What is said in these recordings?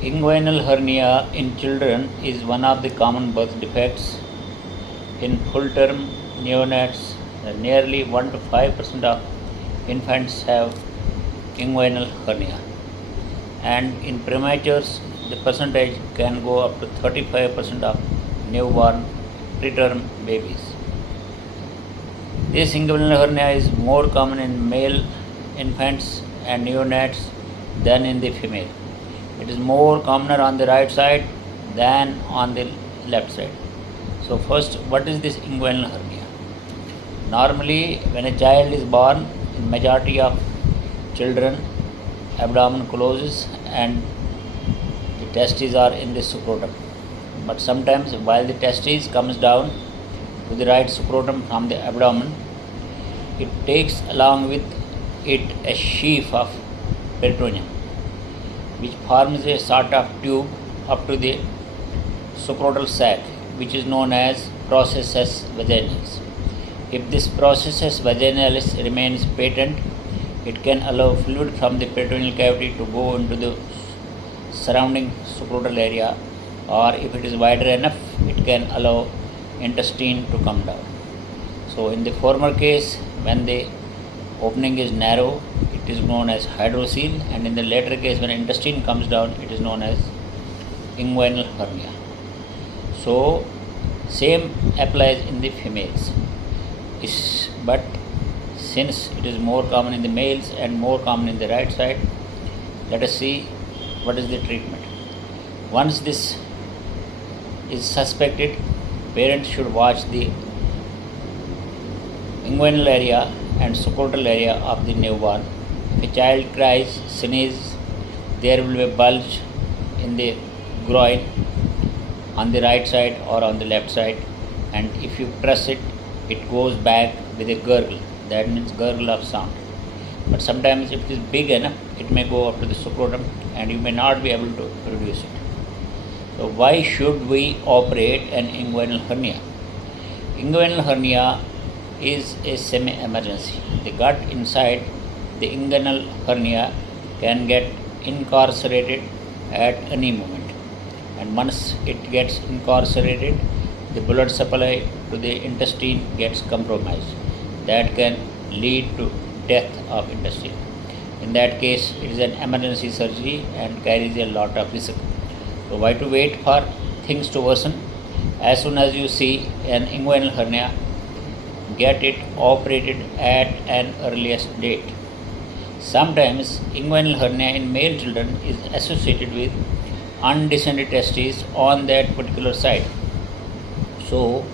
Inguinal hernia in children is one of the common birth defects. In full-term neonates, nearly 1 to 5% of infants have inguinal hernia, and in prematures, the percentage can go up to 35% of newborn preterm babies. This inguinal hernia is more common in male infants and neonates than in the female. It is more commoner on the right side than on the left side. So first, what is this inguinal hernia? Normally, when a child is born, in majority of children, abdomen closes and the testes are in the scrotum. But sometimes, while the testes comes down to the right scrotum from the abdomen, it takes along with it a sheath of peritoneum, which forms a sort of tube up to the scrotal sac, which is known as processus vaginalis. If this processus vaginalis remains patent, it can allow fluid from the peritoneal cavity to go into the surrounding scrotal area, or if it is wider enough, it can allow intestine to come down. So in the former case, when the opening is narrow, it is known as hydrocele, and in the later case, when intestine comes down, it is known as inguinal hernia. So same applies in the females, but since it is more common in the males and more common in the right side, let us see what is the treatment. Once this is suspected, parents should watch the inguinal area and scrotal area of the newborn. If a child cries, sneezes, there will be a bulge in the groin on the right side or on the left side, and if you press it, it goes back with a gurgle. That means gurgle of sound. But sometimes if it is big enough, it may go up to the scrotum and you may not be able to produce it. So why should we operate an inguinal hernia? Inguinal hernia is a semi-emergency. The gut inside the inguinal hernia can get incarcerated at any moment, and once it gets incarcerated, the blood supply to the intestine gets compromised. That can lead to death of intestine. In that case, it is an emergency surgery and carries a lot of risk. So why to wait for things to worsen? As soon as you see an inguinal hernia, get it operated at an earliest date. Sometimes inguinal hernia in male children is associated with undescended testes on that particular side. So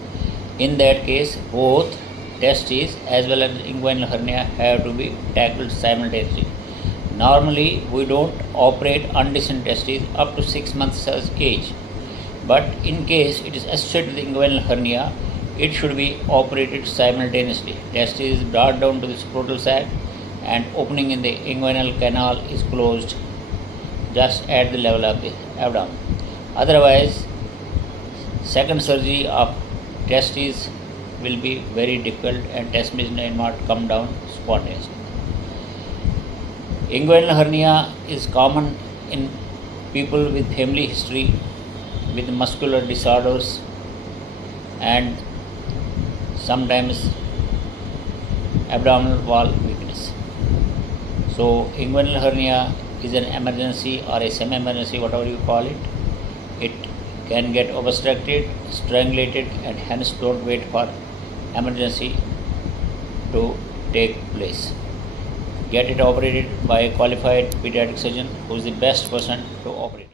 in that case, both testes as well as inguinal hernia have to be tackled simultaneously. Normally, we don't operate undescended testes up to 6 months as age, but in case it is associated with inguinal hernia, it should be operated simultaneously. Testes is brought down to the scrotal sac and opening in the inguinal canal is closed just at the level of the abdomen. Otherwise, second surgery of testes will be very difficult and testes may not come down spontaneously. Inguinal hernia is common in people with family history with muscular disorders and sometimes abdominal wall weakness. So inguinal hernia is an emergency or a semi-emergency, whatever you call it. It can get obstructed, strangulated, and hence don't wait for emergency to take place. Get it operated by a qualified pediatric surgeon who is the best person to operate.